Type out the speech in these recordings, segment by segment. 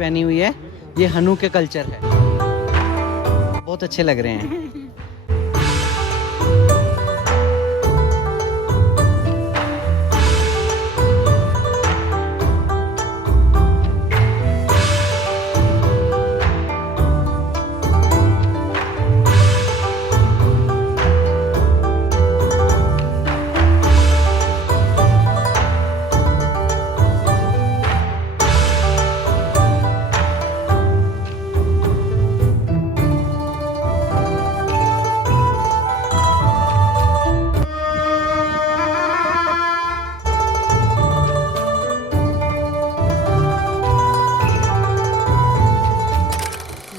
पहनी हुई है, ये हनु के कल्चर है। बहुत अच्छे लग रहे हैं।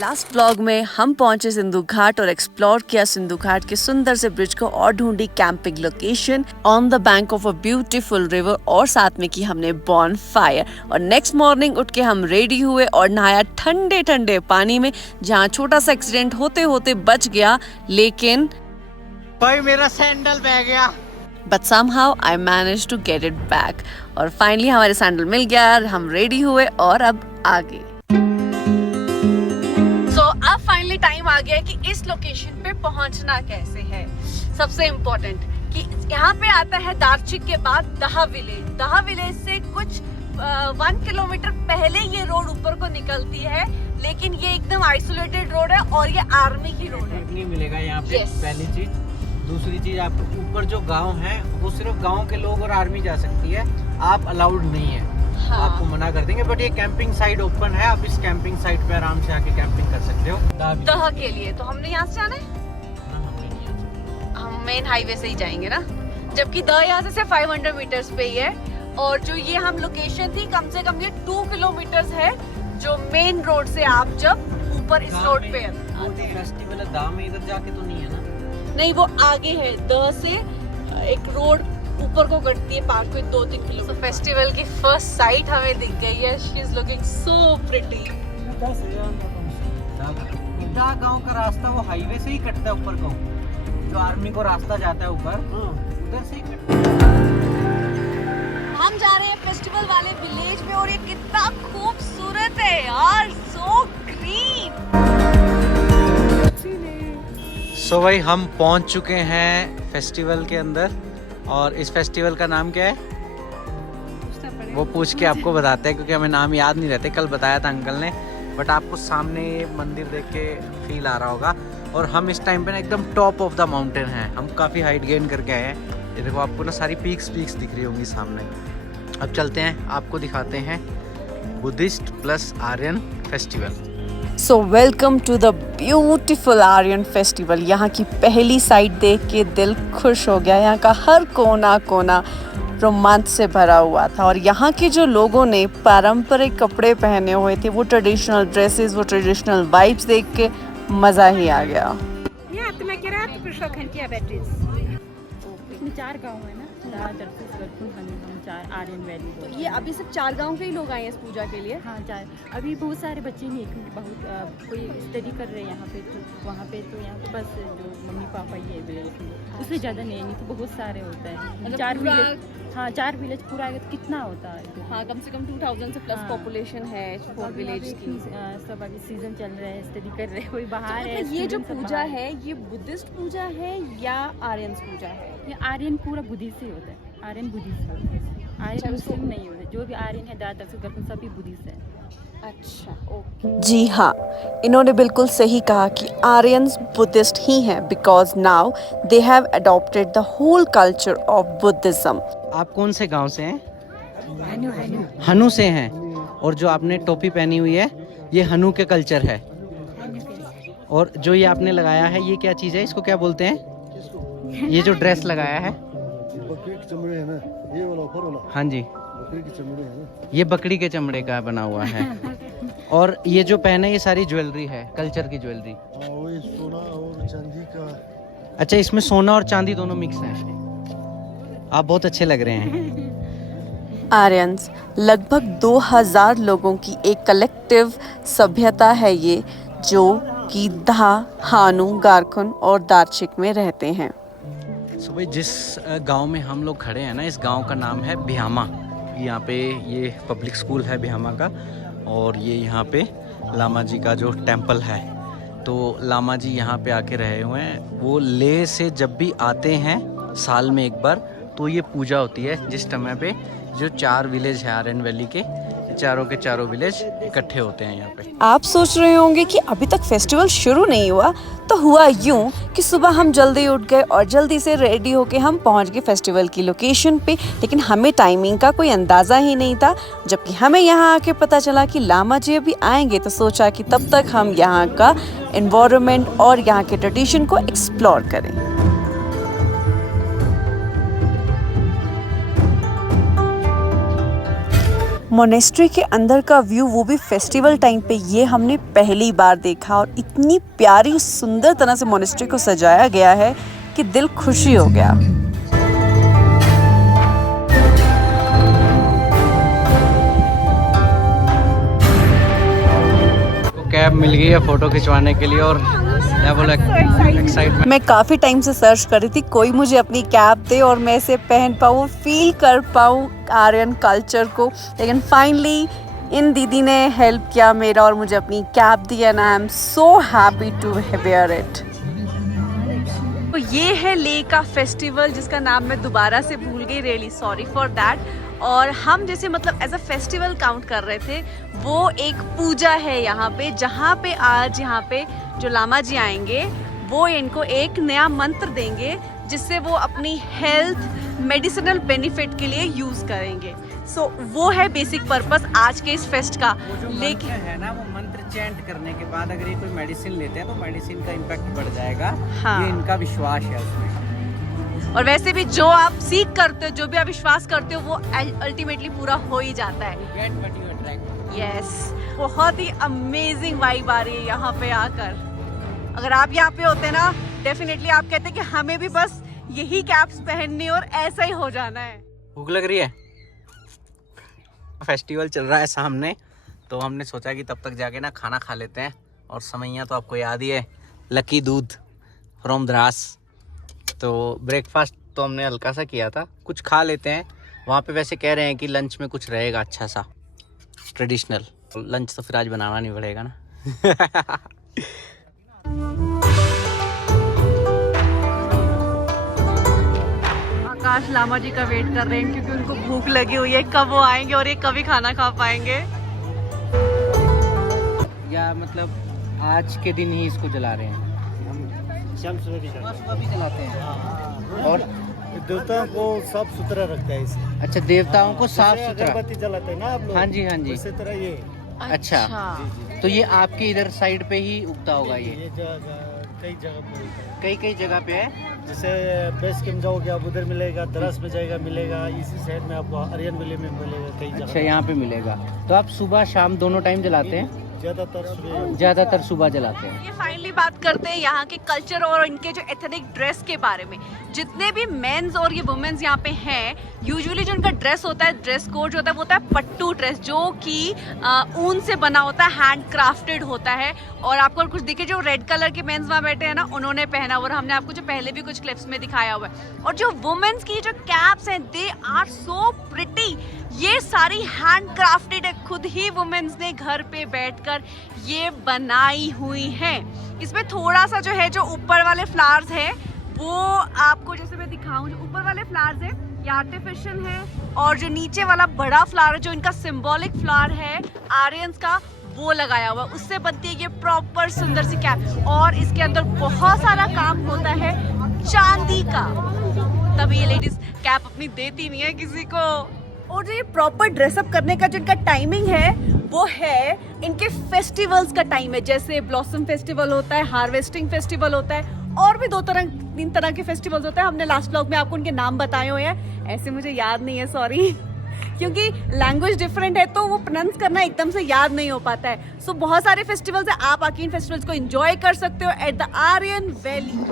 लास्ट व्लॉग में हम पहुंचे सिंधु घाट और एक्सप्लोर किया सिंधु घाट के सुंदर से ब्रिज को और ढूंढी camping location on the bank of a beautiful river और साथ में की हमने बॉन फायर। और नेक्स्ट मॉर्निंग उठ के हम रेडी हुए और नहाया ठंडे ठंडे पानी में, जहां छोटा सा एक्सीडेंट होते होते बच गया, लेकिन भाई मेरा सैंडल बह गया। But somehow I managed to get it back। और फाइनली हमारे सैंडल मिल गया, हम रेडी हुए और अब आगे। अब फाइनली टाइम आ गया कि इस लोकेशन पे पहुंचना कैसे है। सबसे इम्पोर्टेंट कि यहाँ पे आता है दार्चिक के बाद दहा विलेज। दहा विलेज से कुछ 1 किलोमीटर पहले ये रोड ऊपर को निकलती है, लेकिन ये एकदम आइसोलेटेड रोड है और ये आर्मी की रोड है। नहीं मिलेगा यहाँ पे। पहली चीज, दूसरी चीज, आपको ऊपर जो गांव है वो सिर्फ गांव के लोग और आर्मी जा सकती है, आप अलाउड नहीं है। हाँ। आपको मना कर देंगे। बट ये कैंपिंग साइट ओपन है, आप इस कैंपिंग साइट पे आराम से आके कैंपिंग कर सकते हो। दहा के लिए तो हमने यहाँ से जाना है, हम मेन हाईवे से ही जाएंगे ना, जबकि दहा यहाँ से 500 मीटर्स पे ही है। और जो ये हम लोकेशन थी, कम से कम ये 2 किलोमीटर्स है जो मेन रोड से आप जब ऊपर इस रोड पे फेस्टिवल है दाम में, इधर जाके तो नहीं है ना? नहीं, वो आगे है। दह से एक रोड ऊपर को कटती है पार्क में 2-3 किलोमीटर। फेस्टिवल की फर्स्ट साइट हमें दिख गई है। She is looking so pretty. इटा गांव का रास्ता वो हाईवे से ही कटता है ऊपर को, जो आर्मी को रास्ता जाता है ऊपर, उधर से ही कटता है। हम जा रहे हैं फेस्टिवल वाले विलेज में और ये कितना खूबसूरत है यार, सो ग्रीन। सो भाई हम पहुंच चुके हैं फेस्टिवल के अंदर, और इस फेस्टिवल का नाम क्या है वो पूछ के आपको बताते हैं, क्योंकि हमें नाम याद नहीं रहते। कल बताया था अंकल ने, बट आपको सामने मंदिर देख के फील आ रहा होगा। और हम इस टाइम पे ना एकदम टॉप ऑफ द माउंटेन हैं, हम काफ़ी हाइट गेन करके आए हैं। ये देखो आपको ना सारी पीक्स दिख रही होंगी सामने। अब चलते हैं, आपको दिखाते हैं Buddhist plus Aryan festival. So welcome to the beautiful Aryan festival. यहाँ की पहली साइट देख के दिल खुश हो गया। यहाँ का हर कोना कोना रोमांच से भरा हुआ था, और यहाँ के जो लोगों ने पारंपरिक कपड़े पहने हुए थे, वो ट्रेडिशनल ड्रेसेस, वो ट्रेडिशनल वाइब्स देख के मज़ा ही आ गया। इसमें 4 गांव है ना, 4 आर्यन वैली। तो ये अभी सिर्फ 4 गांव के ही लोग आए हैं इस पूजा के लिए? हाँ 4। अभी बहुत सारे बच्चे नहीं, क्योंकि बहुत कोई स्टडी कर रहे हैं यहाँ पे, तो वहाँ पे तो यहाँ पे बस जो मम्मी पापा ही है विलेज में, उससे ज़्यादा नहीं तो बहुत सारे होता है। 4 विलेज, हाँ 4 विलेज पूरा आएगा तो कितना होता है? हाँ, कम से कम 2000 से प्लस पॉपुलेशन है 4 विलेज की। सब अभी सीजन चल रहा है, स्टडी कर रहे हैं, कोई बाहर है। ये जो पूजा है ये बुद्धिस्ट पूजा है या आर्यन पूजा है? ये आर्यन पूरा बुद्धिस्ट से होता है, आर्यन बुद्धिस्ट होता है, आर्यन मुस्लिम नहीं होता। जो भी आर्यन है दादा से घर सभी बुद्धिस्ट है। अच्छा, ओके। जी हाँ, इन्होंने बिल्कुल सही कहा कि आर्यंस बुद्धिस्ट ही हैं, because now they have adopted the whole culture of Buddhism. आप कौन से गांव से हैं? हनु से हैं। और जो आपने टोपी पहनी हुई है ये हनु के कल्चर है। और जो ये आपने लगाया है ये क्या चीज़ है, इसको क्या बोलते हैं? ये जो ड्रेस लगाया है, बकरी के चमड़े है ना, ये वाला ऊपर वाला। हाँ जी, बकरी के चमड़े है ना, ये बकरी के चमड़े का बना हुआ है। और ये जो पहने ये सारी ज्वेलरी है, कल्चर की ज्वेलरी। वही सोना और चांदी का। अच्छा, इसमें सोना और चांदी दोनों मिक्स हैं। आप बहुत अच्छे लग रहे हैं। आर्यंस लगभग 2000 लोगों की एक कलेक्टिव सभ्यता है ये, जो कि दहा, हानु, गारखुन और दार्चिक में रहते हैं। सो भाई जिस गांव में हम लोग खड़े हैं ना, इस गांव का नाम है बिहामा। यहाँ पे ये पब्लिक स्कूल है बिहामा का। और ये यहाँ पे लामा जी का जो टेम्पल है, तो लामा जी यहाँ पे आके रहे हुए हैं। वो लेह से जब भी आते हैं साल में एक बार, तो ये पूजा होती है, जिस समय पे जो 4 विलेज है आर्यन वैली के चारों विलेज इकट्ठे होते हैं यहाँ पे। आप सोच रहे होंगे कि अभी तक फेस्टिवल शुरू नहीं हुआ, तो हुआ यूं कि सुबह हम जल्दी उठ गए और जल्दी से रेडी होके हम पहुंच गए फेस्टिवल की लोकेशन पे, लेकिन हमें टाइमिंग का कोई अंदाज़ा ही नहीं था। जबकि हमें यहाँ आके पता चला कि लामा जी अभी आएंगे, तो सोचा कि तब तक हम यहाँ का एनवायरनमेंट और यहाँ के ट्रेडिशन को एक्सप्लोर करें। मोनेस्ट्री के अंदर का व्यू, वो भी फेस्टिवल टाइम पे, ये हमने पहली बार देखा। और इतनी प्यारी सुंदर तरह से मोनेस्ट्री को सजाया गया है कि दिल खुशी हो गया। कैब मिल गई है फोटो खिंचवाने के लिए, और क्या बोला, एक्साइटमेंट। मैं काफ़ी टाइम से सर्च कर रही थी कोई मुझे अपनी कैप दे और मैं इसे पहन पाऊँ, फील कर पाऊँ आर्यन कल्चर को, लेकिन फाइनली इन दीदी ने हेल्प किया मेरा और मुझे अपनी कैप दी, and I am so happy to wear it. तो ये है लेह का फेस्टिवल, जिसका नाम मैं दोबारा से भूल गई, रियली सॉरी फॉर दैट। और हम जैसे मतलब एज अ फेस्टिवल काउंट कर रहे थे, वो एक पूजा है यहाँ पे, जहाँ पे आज यहाँ पे जो लामा जी आएंगे वो इनको एक नया मंत्र देंगे, जिससे वो अपनी हेल्थ मेडिसिनल बेनिफिट के लिए यूज करेंगे। सो वो है बेसिक पर्पस आज के इस फेस्ट का। लेकिन है ना, वो मंत्र चैंट करने के बाद अगर ये कोई मेडिसिन लेते हैं तो मेडिसिन का इम्पैक्ट बढ़ जाएगा। हाँ। ये इनका विश्वास है उसमें। और वैसे भी जो आप सीख करते हो, जो भी आप विश्वास करते हो, वो अल्टीमेटली पूरा हो ही जाता है। यस, बहुत ही अमेजिंग वाइब आ रही है यहाँ पे आकर। अगर आप यहाँ पे होते ना, डेफिनेटली आप कहते कि हमें भी बस यही कैप्स पहननी और ऐसा ही हो जाना है। भूख लग रही है, फेस्टिवल चल रहा है सामने, तो हमने सोचा कि तब तक जाके ना खाना खा लेते हैं। और समैया तो आपको याद ही है, लकी दूध फ्रॉम द्रास। तो ब्रेकफास्ट तो हमने हल्का सा किया था, कुछ खा लेते हैं। वहाँ पे वैसे कह रहे हैं कि लंच में कुछ रहेगा अच्छा सा ट्रेडिशनल। लंच तो फिर आज बनाना नहीं पड़ेगा ना। आकाश लामा जी का वेट कर रहे हैं क्योंकि उनको भूख लगी हुई है, कब वो आएंगे और ये कभी खाना खा पाएंगे। या मतलब आज के दिन ही इसको जला रहे हैं, सुबह भी जलाते हैं। और देवताओं को साफ सुथरा रखता है इसे। अच्छा, देवताओं को साफ जैसे सुथरा। अगरबत्ती जलाते हैं ना आप लोग, हाँ जी, हाँ जी। उसी तरह ये। अच्छा, तो ये आपके इधर साइड पे ही उगता होगा ये? कई जगह पे होता है। कई जगह पे है। जैसे बेस कैंप जाओगे आप, उधर मिलेगा, द्रास में जाएगा मिलेगा, इसी साइड में आपको आर्यन वैली में मिलेगा कई जगह। अच्छा, यहाँ पे मिलेगा। तो आप सुबह शाम दोनों टाइम जलाते हैं? ज्यादातर सुबह जलाते हैं। ये फाइनली बात करते हैं यहाँ के कल्चर और इनके जो एथनिक ड्रेस के बारे में। जितने भी मेंस और ये वुमेन्स यहाँ पे हैं, यूजुअली जो इनका ड्रेस होता है, ड्रेस कोड जो होता है, वो होता है पट्टू ड्रेस, जो कि ऊन से बना होता है, हैंड क्राफ्टेड होता है। और आपको कुछ दिखे, जो रेड कलर के मेंस वहाँ बैठे हैं ना, उन्होंने पहना हुआ, और हमने आपको जो पहले भी कुछ क्लिप्स में दिखाया हुआ है। और जो वुमेन्स की जो कैप्स हैं, दे आर सो प्रिटी। ये सारी हैंड क्राफ्टेड है, खुद ही वुमेन्स ने घर पे बैठकर ये बनाई हुई हैं। इसमें थोड़ा सा जो है, जो ऊपर वाले फ्लावर्स है, वो आपको जैसे मैं दिखाऊं, जो ऊपर वाले फ्लावर्स है ये आर्टिफिशियल है, और जो नीचे वाला बड़ा फ्लावर है, जो इनका सिंबॉलिक फ्लावर है आर्यंस का, वो लगाया हुआ। उससे बनती है ये प्रॉपर सुंदर सी कैप। और इसके अंदर बहुत सारा काम होता है चांदी का, तभी ये लेडीज कैप अपनी देती नहीं है किसी को। और जो ये प्रॉपर ड्रेसअप करने का जो इनका टाइमिंग है, वो है इनके फेस्टिवल्स का टाइम है। जैसे ब्लॉसम फेस्टिवल होता है, हार्वेस्टिंग फेस्टिवल होता है, और भी 3 तरह के फेस्टिवल्स होते हैं। हमने लास्ट व्लॉग में आपको उनके नाम बताए हुए हैं, ऐसे मुझे याद नहीं है, सॉरी, क्योंकि लैंग्वेज डिफरेंट है तो वो प्रोनाउंस करना एकदम से याद नहीं हो पाता है। सो बहुत सारे फेस्टिवल्स है, आप आके इन फेस्टिवल्स को एंजॉय कर सकते हो एट द आर्यन वैली।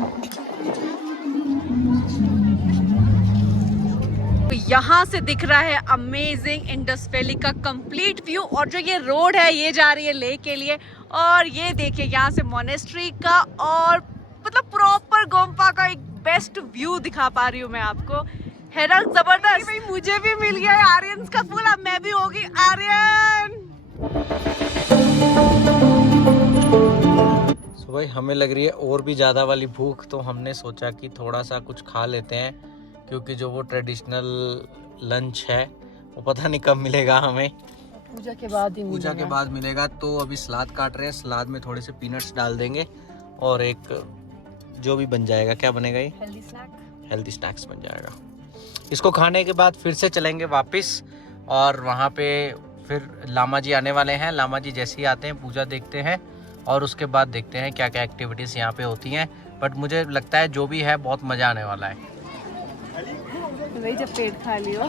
तो यहाँ से दिख रहा है अमेजिंग इंडस वैली का कंप्लीट व्यू। और जो ये रोड है, ये जा रही है लेह के लिए। और ये देखिए यहाँ से मोनेस्ट्री का और मतलब प्रॉपर गोम्पा का एक बेस्ट व्यू दिखा पा रही हूँ मैं आपको। है ना जबरदस्त। भाई मुझे भी मिल गया है आर्यंस का फूल, अब मैं भी होगी आर्यन। तो भाई हमें लग रही है और भी ज़्यादा वाली भूख, तो हमने सोचा कि थोड़ा सा कुछ खा लेते हैं, क्योंकि जो वो ट्रेडिशनल लंच है वो पता नहीं कब मिलेगा हमें। पूजा के बाद ही पूजा के बाद मिलेगा। तो अभी सलाद काट रहे हैं, सलाद में थोड़े से पीनट्स डाल देंगे और एक जो भी बन जाएगा, क्या बनेगा ये, हेल्दी स्नैक्स बन जाएगा। इसको खाने के बाद फिर से चलेंगे वापस, और वहाँ पे फिर लामा जी आने वाले हैं। लामा जी जैसे ही आते हैं पूजा देखते हैं और उसके बाद देखते हैं क्या क्या एक्टिविटीज़ यहाँ पे होती हैं। बट मुझे लगता है जो भी है बहुत मज़ा आने वाला है। भाई जब पेट खा लियो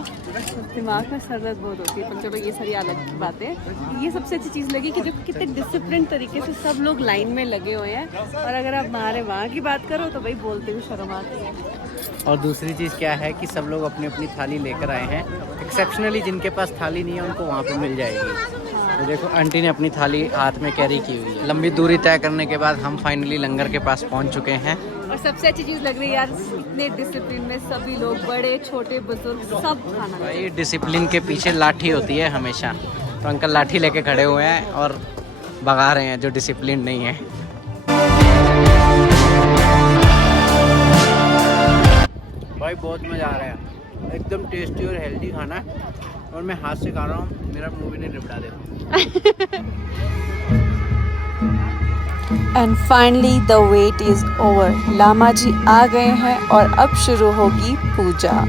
दिमाग में सरदर्द बहुत होती है, पर चलो ये सारी अलग की बात है। ये सबसे अच्छी चीज़ लगी कि जो कितने डिसिप्लिन तरीके से सब लोग लाइन में लगे हुए हैं, और अगर आप हमारे वहाँ की बात करो तो भाई बोलते हुए शर्म आती है। और दूसरी चीज़ क्या है कि सब लोग अपनी अपनी थाली लेकर आए हैं। एक्सेप्शनली जिनके पास थाली नहीं है उनको वहाँ पे मिल जाएगी। तो देखो आंटी ने अपनी थाली हाथ में कैरी की हुई है। लंबी दूरी तय करने के बाद हम फाइनली लंगर के पास पहुँच चुके हैं। और सबसे अच्छी चीज़ लग रही है यार, इतने डिसिप्लिन में सभी लोग, बड़े छोटे बुजुर्ग सब खाना खा रहे हैं। भाई डिसिप्लिन के पीछे लाठी होती है हमेशा, तो अंकल लाठी लेके खड़े हुए हैं और भगा रहे हैं जो डिसिप्लिन नहीं है। भाई बहुत मज़ा आ रहा है, एकदम टेस्टी और हेल्दी खाना है, और मैं हाथ से खा रहा हूँ, मेरा मुंह भी नहीं निपटा देता। And finally the wait is over. Lama ji आ गए हैं और अब शुरू होगी पूजा।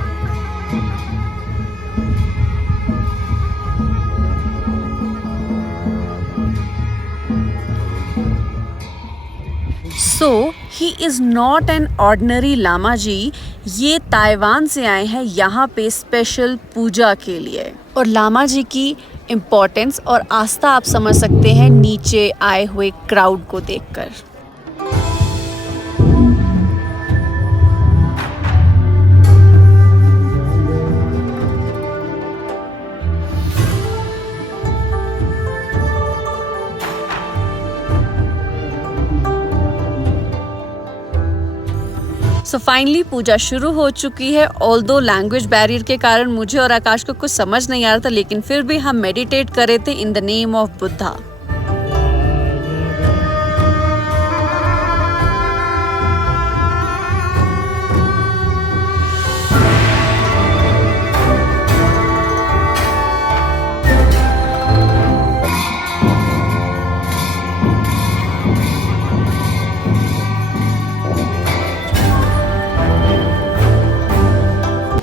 So he is not an ordinary Lama ji, ये ताइवान से आए हैं यहाँ पे स्पेशल पूजा के लिए। और लामा जी की इम्पोर्टेंस और आस्था आप समझ सकते हैं नीचे आए हुए क्राउड को देखकर। सो फाइनली पूजा शुरू हो चुकी है। ऑल्दो लैंग्वेज बैरियर के कारण मुझे और आकाश को कुछ समझ नहीं आ रहा था, लेकिन फिर भी हम मेडिटेट कर रहे थे in the name of Buddha.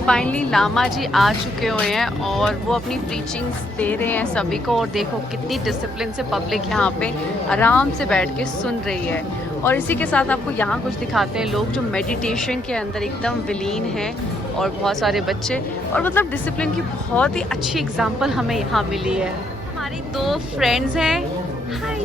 Finally Lama ji आ चुके हुए हैं और वो अपनी प्रीचिंग्स दे रहे हैं सभी को, और देखो कितनी डिसिप्लिन से पब्लिक यहाँ पे आराम से बैठ के सुन रही है। और इसी के साथ आपको यहाँ कुछ दिखाते हैं लोग जो मेडिटेशन के अंदर एकदम विलीन हैं, और बहुत सारे बच्चे, और मतलब डिसिप्लिन की बहुत ही अच्छी एग्जाम्पल हमें यहाँ मिली है। हमारी दो फ्रेंड्स हैं, हाय।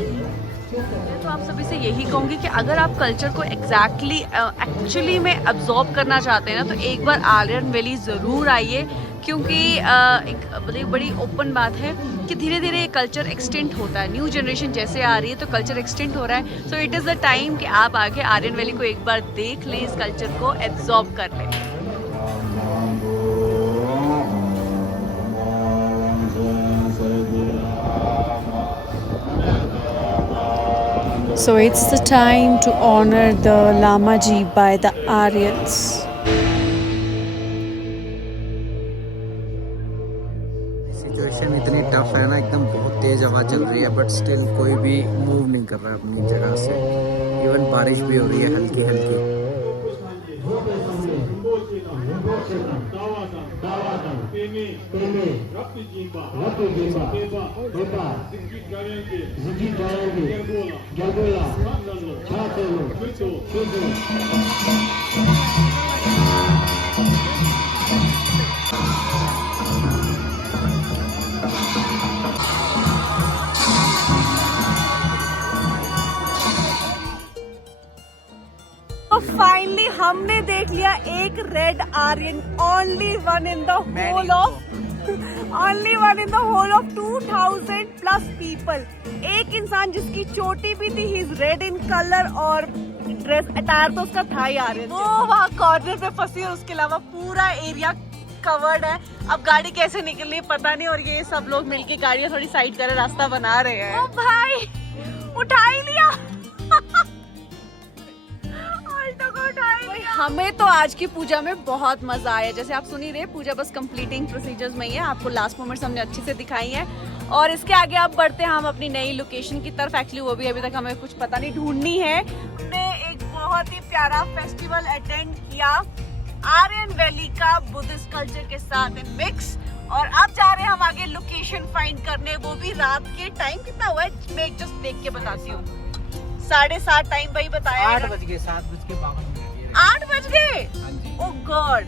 मैं तो आप सभी से यही कहूँगी कि अगर आप कल्चर को एक्चुअली में अब्जॉर्ब करना चाहते हैं ना, तो एक बार आर्यन वैली ज़रूर आइए, क्योंकि एक बड़ी ओपन बात है कि धीरे धीरे ये कल्चर एक्सटेंड होता है। न्यू जनरेशन जैसे आ रही है तो कल्चर एक्सटेंड हो रहा है। So it is the time कि आप आके आर्यन वैली को एक बार देख लें, इस कल्चर को एब्जॉर्ब कर लें। So it's the time to honor the Lama Ji by the Aryans. Situation इतनी टफ है ना, एकदम बहुत तेज हवा चल रही है, बट स्टिल कोई भी मूव नहीं कर रहा है अपनी जगह से। इवन बारिश भी हो रही है हल्की हल्की। तो फाइनली हमने देख लिया एक red Aryan, only one in the whole of 2000 plus people. एक इंसान जिसकी चोटी भी थी, he is red in colour, और ड्रेस अटायर तो उसका था ही आर्यन। वो वहाँ कॉर्नर पे फंसी, और उसके अलावा पूरा एरिया कवर्ड है। अब गाड़ी कैसे निकलनी है पता नहीं, और ये सब लोग मिलके गाड़ियाँ थोड़ी साइड करे रास्ता बना रहे हैं। ओ भाई उठा ही लिया ऑल्टो को उठा ही लिया। हमें तो आज की पूजा में बहुत मजा आया। जैसे आप सुन ही रहे, पूजा बस कंप्लीटिंग प्रोसीजर्स में ही है। आपको लास्ट मोमेंट्स हमने अच्छे से दिखाई है, और इसके आगे आप बढ़ते हैं हम अपनी नई लोकेशन की तरफ। एक्चुअली वो भी अभी तक हमें कुछ पता नहीं, ढूंढनी है। हमने एक बहुत ही प्यारा फेस्टिवल अटेंड किया आर्यन वैली का बुद्धिस्ट कल्चर के साथ इन मिक्स, और अब जा रहे हैं हम आगे लोकेशन फाइंड करने, वो भी रात के टाइम। कितना हुआ है मैं जस्ट देख के बताती हूँ। 7:30 टाइम भाई बताया। 8 बज गए, 7:52। 8 बज गए। हाँ जी। ओह गॉड,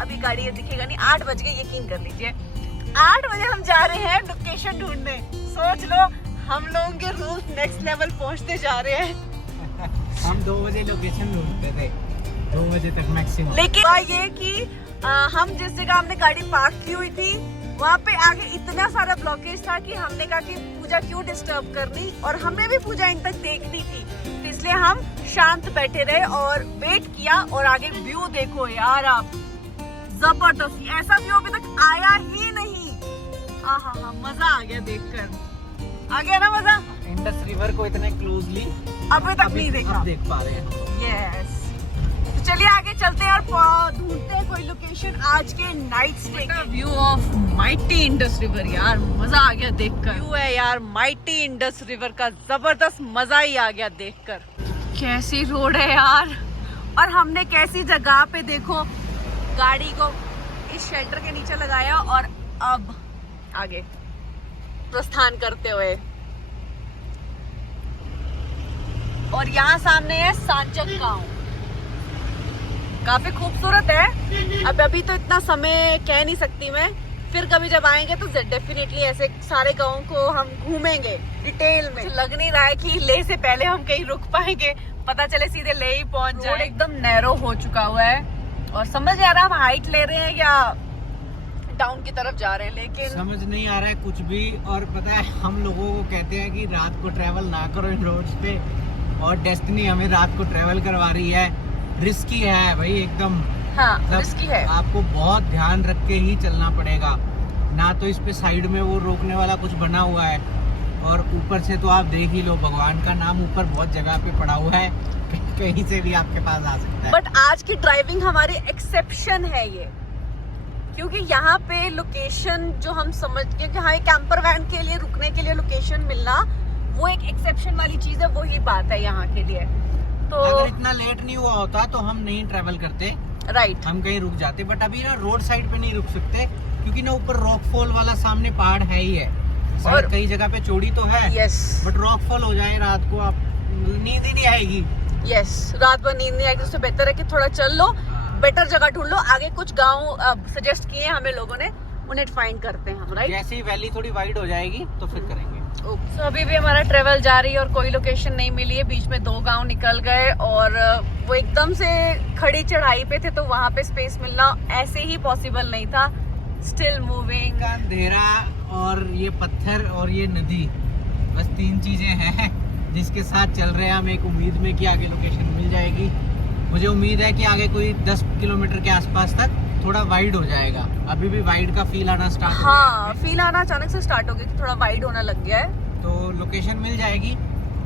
अभी गाड़ी दिखेगा नहीं। 8 बज गए, यकीन कर लीजिए। 8 बजे हम जा रहे हैं लोकेशन ढूंढने। सोच लो, हम लोगों के रूल्स नेक्स्ट लेवल पहुंचते जा रहे हैं। हम 2 बजे लोकेशन ढूंढते थे, 2 बजे तक मैक्सिमम। लेकिन ये कि हम जिस जगह हमने गाड़ी पार्क की हुई थी वहाँ पे आगे इतना सारा ब्लॉकेज था कि हमने कहा कि पूजा क्यों डिस्टर्ब करनी, और हमने भी पूजा इन तक देखनी थी, तो इसलिए हम शांत बैठे रहे और वेट किया। और आगे व्यू देखो यार आप, जबरदस्त, ऐसा व्यू अभी तक आया ही नहीं। हाँ, मजा आ गया देखकर। आ गया ना मजा? इंडस रिवर को इतने क्लोजली अभी तक नहीं देखा। अब देख पा रहे हैं। यस, तो चलिए आगे चलते हैं और ढूंढते हैं कोई लोकेशन आज के नाइट स्टे का। View of mighty Indus river, यार मजा आ गया देखकर। व्यू है यार माइटी इंडस रिवर का, जबरदस्त, मजा ही आ गया देखकर। कैसी रोड है यार, और हमने कैसी जगह पे देखो गाड़ी को इस शेल्टर के नीचे लगाया, और अब आगे प्रस्थान करते हुए। और यहाँ सामने है सांचक गांव, काफी खूबसूरत है। अब अभी तो इतना समय कह नहीं सकती मैं, फिर कभी जब आएंगे तो डेफिनेटली ऐसे सारे गाँव को हम घूमेंगे डिटेल में। लग नहीं रहा है कि ले से पहले हम कहीं रुक पाएंगे, पता चले सीधे ले ही पहुंच जाए। रोड एकदम नैरो हो चुका हुआ है, और समझ नहीं आ रहा हम हाइट ले रहे हैं या डाउन की तरफ जा रहे हैं, लेकिन समझ नहीं आ रहा है कुछ भी। और पता है, हम लोगों को कहते हैं कि रात को ट्रेवल ना करो इन रोड्स पे, और डेस्टिनी हमें रात को ट्रेवल करवा रही है। रिस्की है भाई एकदम। हाँ, रिस्की है। आपको बहुत ध्यान रख के ही चलना पड़ेगा। ना तो इस पे साइड में वो रोकने वाला कुछ बना हुआ है, और ऊपर से तो आप देख ही लो, भगवान का नाम ऊपर बहुत जगह पे पड़ा हुआ है, कहीं से भी आपके पास आ सकता है। बट आज की ड्राइविंग हमारी एक्सेप्शन है ये, क्योंकि यहाँ पे लोकेशन जो हम समझ के कि हाँ कैंपर वैन के लिए रुकने के लिए लोकेशन मिलना, वो एक एक्सेप्शन वाली चीज है, वही बात है यहाँ के लिए। तो अगर इतना लेट नहीं हुआ होता तो हम नहीं ट्रेवल करते, राइट, हम कहीं रुक जाते। बट अभी ना रोड साइड पे नहीं रुक सकते, क्योंकि ना ऊपर रॉकफॉल वाला सामने पहाड़ है ही है। और कई जगह पे चौड़ी तो है, यस, बट रॉकफॉल हो जाए रात को, आप नींद ही नहीं आएगी। यस, रात भर नींद नहीं आएगी, उससे बेहतर है कि थोड़ा चल लो, बेटर जगह ढूंढ लो। आगे कुछ गाँव सजेस्ट किए हमें लोगों ने, उन्हें फाइंड करते हैं हम, राइट। जैसे ही वैली थोड़ी वाइड हो जाएगी तो फिर करेंगे। So, अभी भी हमारा ट्रेवल जारी है और कोई लोकेशन नहीं मिली है। बीच में 2 गांव निकल गए, और वो एकदम से खड़ी चढ़ाई पे थे, तो वहाँ पे स्पेस मिलना ऐसे ही पॉसिबल नहीं था। Still moving. अंधेरा और ये पत्थर और ये नदी, बस 3 चीजें हैं जिसके साथ चल रहे हैं हम, एक उम्मीद में कि आगे लोकेशन मिल जाएगी। मुझे उम्मीद है कि आगे कोई 10 किलोमीटर के आसपास तक थोड़ा वाइड हो जाएगा। अभी भी वाइड का फील आना स्टार्ट हो गया है। फील आना अचानक से स्टार्ट हो गया कि थोड़ा वाइड होना लग गया है, तो लोकेशन मिल जाएगी।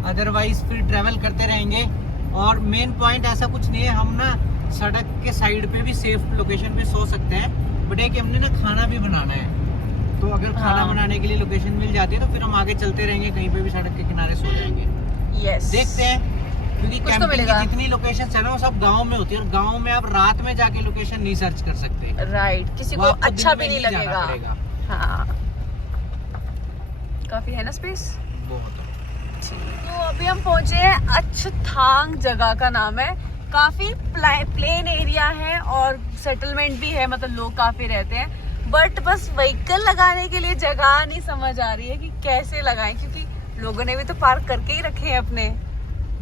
अदरवाइज फिर ट्रेवल करते रहेंगे। और मेन पॉइंट ऐसा कुछ नहीं है, हम ना सड़क के साइड पे भी सेफ लोकेशन पे सो सकते हैं, बट एक हमने ना खाना भी बनाना है, तो अगर खाना बनाने के लिए लोकेशन मिल जाती है तो फिर हम आगे चलते रहेंगे, कहीं पे भी सड़क के किनारे सो जाएंगे। यस, देखते हैं, क्योंकि तो कैंपिंग की जितनी लोकेशन है ना वो सब गाँव में होती है, और गाँव में आप रात में जाके लोकेशन नहीं सर्च कर सकते, राइट, किसी को अच्छा भी नहीं लगेगा। हाँ, काफी है ना स्पेस, बहुत। तो अभी हम पहुंचे हैं अछथांग, जगह का नाम है। काफी प्लेन एरिया है और सेटलमेंट भी है, मतलब लोग काफी रहते हैं, बट बस व्हीकल लगाने के लिए जगह नहीं समझ आ रही है कि कैसे लगाएं, क्योंकि लोगों ने भी तो पार्क करके ही रखे हैं अपने।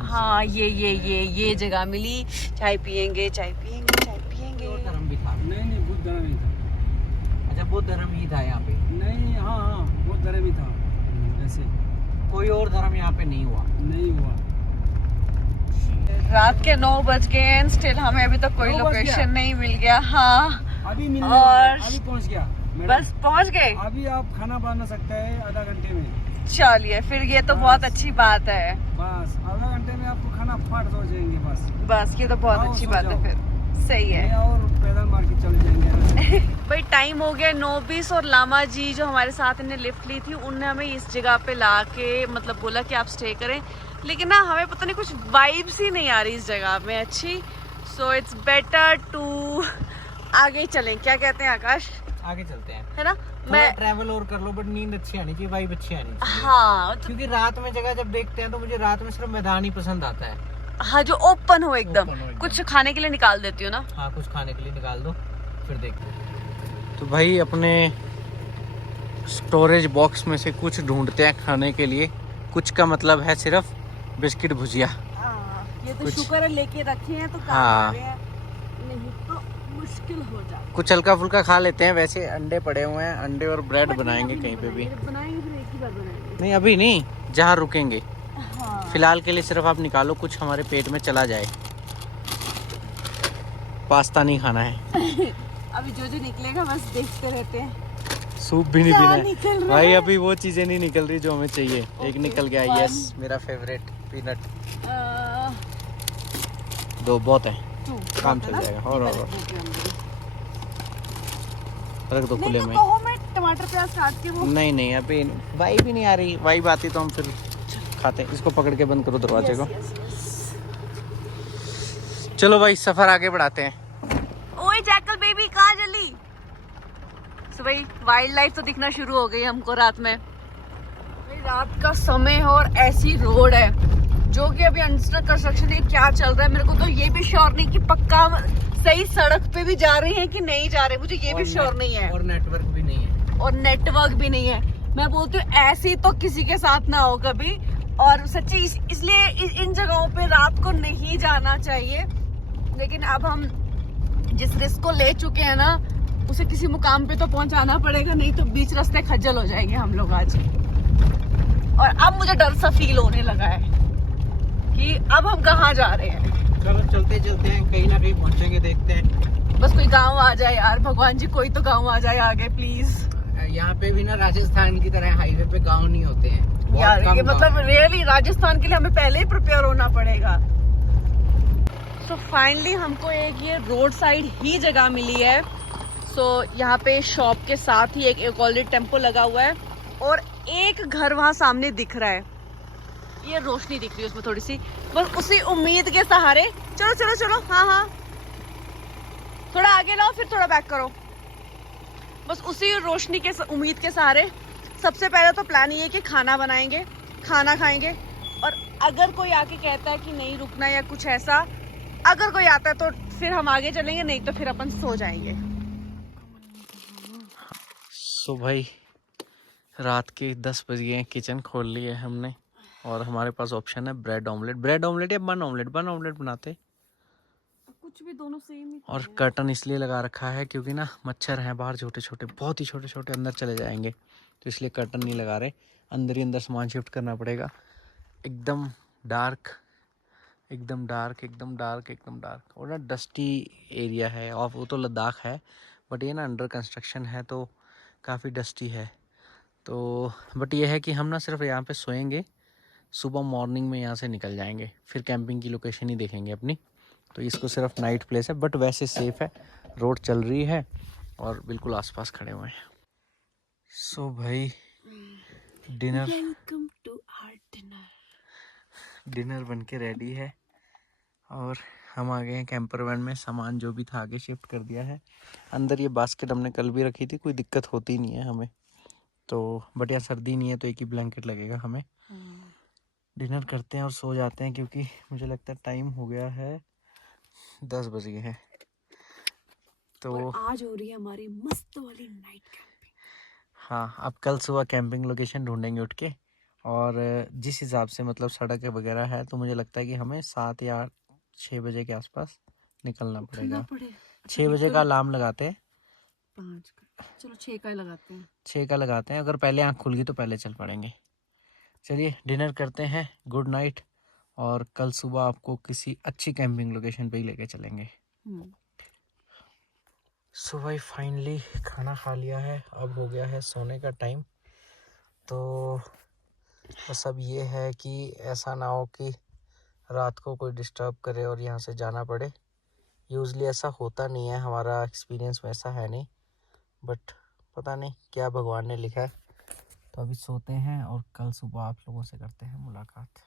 हाँ, ये जगह मिली, चाय पियेंगे। धर्म भी था? नहीं, बुद्ध धर्म ही था। अच्छा, बुद्ध धर्म ही था यहाँ पे? नहीं, हाँ, बुद्ध धर्म ही था। ऐसे कोई और धर्म यहाँ पे नहीं हुआ। रात के 9 बज गए हैं, स्टिल हमें अभी तक कोई 9 बज लोकेशन गया? नहीं मिल गया। हाँ, अभी मिलने और वाला है, अभी पहुंच गया मैडम। बस पहुंच गए। अभी आप खाना बना सकते हैं आधा घंटे में। चलिए फिर ये तो बहुत अच्छी बात है। बस आधा घंटे में आपको खाना फट हो जाएंगे बस। बस ये तो बहुत आओ, अच्छी सो बात है जाओ। फिर। सही है। और पैदल मार के चले जाएंगे। भाई टाइम हो गया 9:20 और लामा जी जो हमारे साथ इन्हें लिफ्ट ली थी उनने हमें इस जगह पे ला के मतलब बोला कि आप स्टे करें, लेकिन ना हमें पता नहीं कुछ वाइब्स ही नहीं आ रही इस जगह में अच्छी। सो इट्स बेटर टू आगे चलें। क्या कहते हैं आकाश? आगे चलते हैं, है ना? मैं ट्रैवल और कर लो बट नींद अच्छी आनी चाहिए, वाइब अच्छी आनी चाहिए। हाँ क्योंकि रात में जगह जब देखते हैं तो मुझे रात में सिर्फ मैदान ही पसंद आता है। हाँ, जो ओपन हो एकदम। ओपन हो एकदम। कुछ खाने के लिए निकाल देती हूँ ना। हाँ, कुछ खाने के लिए निकाल दो फिर देखते हैं। तो भाई अपने स्टोरेज बॉक्स में से कुछ ढूंढते हैं खाने के लिए। कुछ का मतलब है सिर्फ बिस्किट भुजिया। ये तो कुछ- शुक्र है लेके रखे हैं तो काम हाँ। आ रहे हैं, नहीं तो मुश्किल हो जाए। कुछ हल्का फुल्का खा लेते हैं। वैसे अंडे पड़े हुए हैं, अंडे और ब्रेड बनाएंगे कहीं पे भी। बनाएंगे फिर एक ही बार बनाएंगे। नहीं अभी नहीं, जहाँ रुकेंगे। हाँ। फिलहाल के लिए सिर्फ आप निकालो कुछ हमारे पेट में चला जाए। पास्ता नहीं खाना है। अभी जो जो निकलेगा बस देखते रहते हैं। सूप भी नहीं क्या पीना निकल है रहा भाई। है? अभी वो चीजें नहीं निकल रही जो हमें चाहिए। एक Okay, निकल गया, one. यस मेरा फेवरेट पीनट। अ, 2 बहुत है, two, काम है चल ना? जाएगा। ये और मैं रख देती हूँ अंदर। रख दो नहीं खुले तो में। कहो मैं टमाटर प्याज काट के वो। नहीं अभी वाइब भी नहीं आ रही। वाइब आती तो हम फिर खाते हैं। इसको पकड़ के बंद करो दरवाजे को। चलो भाई सफर आगे बढ़ाते हैं। ओए जैकल बेबी कहाँ जल्दी। सो भाई वाइल्ड लाइफ तो दिखना शुरू हो गई हमको रात में। भाई रात का समय है और ऐसी रोड है जो कि अभी अंडर कंस्ट्रक्शन है। क्या चल रहा है मेरे को तो ये भी श्योर नहीं कि पक्का हम सही सड़क पे भी जा रहे हैं कि नहीं जा रहे। मुझे ये भी श्योर नहीं है। और नेटवर्क भी नहीं है। और नेटवर्क भी नहीं है। मैं बोलती हूँ ऐसी तो किसी के साथ ना हो कभी। और सच्ची इसलिए इन जगहों पे रात को नहीं जाना चाहिए। लेकिन अब हम जिस रिस्क को ले चुके हैं ना उसे किसी मुकाम पे तो पहुंचाना पड़ेगा, नहीं तो बीच रास्ते खज्जल हो जाएंगे हम लोग आज। और अब मुझे डर सा फील होने लगा है कि अब हम कहाँ जा रहे हैं। चलो चलते चलते हैं, कहीं ना कहीं पहुंचेंगे, देखते हैं। बस कोई गांव आ जाए यार, भगवान जी कोई तो गांव आ जाए आगे प्लीज। यहाँ पे भी ना राजस्थान की तरह हाईवे पे गांव नहीं होते हैं। बहुत यार कम ये गाँव मतलब हैं। रियली राजस्थान के लिए हमें पहले ही प्रिपेयर होना पड़ेगा। सो फाइनली हमको एक ये रोड साइड ही जगह मिली है। सो यहाँ पे शॉप के साथ ही एक ऑलरेडी टेम्पो लगा हुआ है और एक घर वहाँ सामने दिख रहा है। ये रोशनी दिख रही है उसमें थोड़ी सी, बस उसी उम्मीद के सहारे। चलो चलो चलो, हाँ थोड़ा आगे लाओ फिर थोड़ा बैक करो। बस उसी रोशनी के उम्मीद के सहारे सबसे पहले तो प्लान ये है कि खाना बनाएंगे, खाना खाएंगे। और अगर कोई आके कहता है कि नहीं रुकना या कुछ ऐसा, अगर कोई आता है तो फिर हम आगे चलेंगे, नहीं तो फिर अपन सो जाएंगे। सो भाई रात के 10 बज गए हैं। किचन खोल ली है हमने और हमारे पास ऑप्शन है ब्रेड ऑमलेट। ब्रेड ऑमलेट या बन ऑमलेट? बन ऑमलेट बनाते। कुछ भी दोनों सेम ही। और कर्टन इसलिए लगा रखा है क्योंकि ना मच्छर हैं बाहर छोटे छोटे, बहुत ही छोटे छोटे, अंदर चले जाएंगे, तो इसलिए कर्टन नहीं लगा रहे। अंदर ही अंदर सामान शिफ्ट करना पड़ेगा। एकदम डार्क, एकदम डार्क, एकदम डार्क, एकदम डार्क। और ना डस्टी एरिया है। और वो तो लद्दाख है बट ये ना अंडर कंस्ट्रक्शन है तो काफ़ी डस्टी है। तो बट ये है कि हम ना सिर्फ यहाँ पे सोएंगे, सुबह मॉर्निंग में यहाँ से निकल जाएंगे, फिर कैंपिंग की लोकेशन ही देखेंगे अपनी। तो इसको सिर्फ नाइट प्लेस है बट वैसे सेफ है। रोड चल रही है और बिल्कुल आसपास खड़े हुए हैं। सो भाई dinner welcome to our dinner बन के रेडी है और हम आ गए हैं कैंपर वैन में। सामान जो भी था आगे शिफ्ट कर दिया है। अंदर ये बास्केट हमने कल भी रखी थी, कोई दिक्कत होती नहीं है हमें तो। बट यार सर्दी नहीं है तो एक ही ब्लैंकेट लगेगा हमें। डिनर करते हैं और सो जाते हैं क्योंकि मुझे लगता है टाइम हो गया है 10 बज गए हैं। तो आज हो रही है हमारी मस्त वाली नाइट कैंपिंग। हाँ, अब कल सुबह कैंपिंग लोकेशन ढूंढेंगे उठ के। और जिस हिसाब से मतलब सड़क वगैरह है तो मुझे लगता है कि हमें 7 या 6 बजे के आसपास निकलना पड़ेगा। 6 बजे का अलार्म लगाते हैं। 5 का, चलो 6 का लगाते हैं। 6 का लगाते हैं, अगर पहले आँख खुल गई तो पहले चल पड़ेंगे। चलिए डिनर करते हैं, गुड नाइट। और कल सुबह आपको किसी अच्छी कैंपिंग लोकेशन पे ही लेके चलेंगे। सो भाई फाइनली खाना खा लिया है, अब हो गया है सोने का टाइम। तो बस अब ये है कि ऐसा ना हो कि रात को कोई डिस्टर्ब करे और यहाँ से जाना पड़े। यूज़ुअली ऐसा होता नहीं है, हमारा एक्सपीरियंस में ऐसा है नहीं, बट पता नहीं क्या भगवान ने लिखा है। तो अभी सोते हैं और कल सुबह आप लोगों से करते हैं मुलाकात।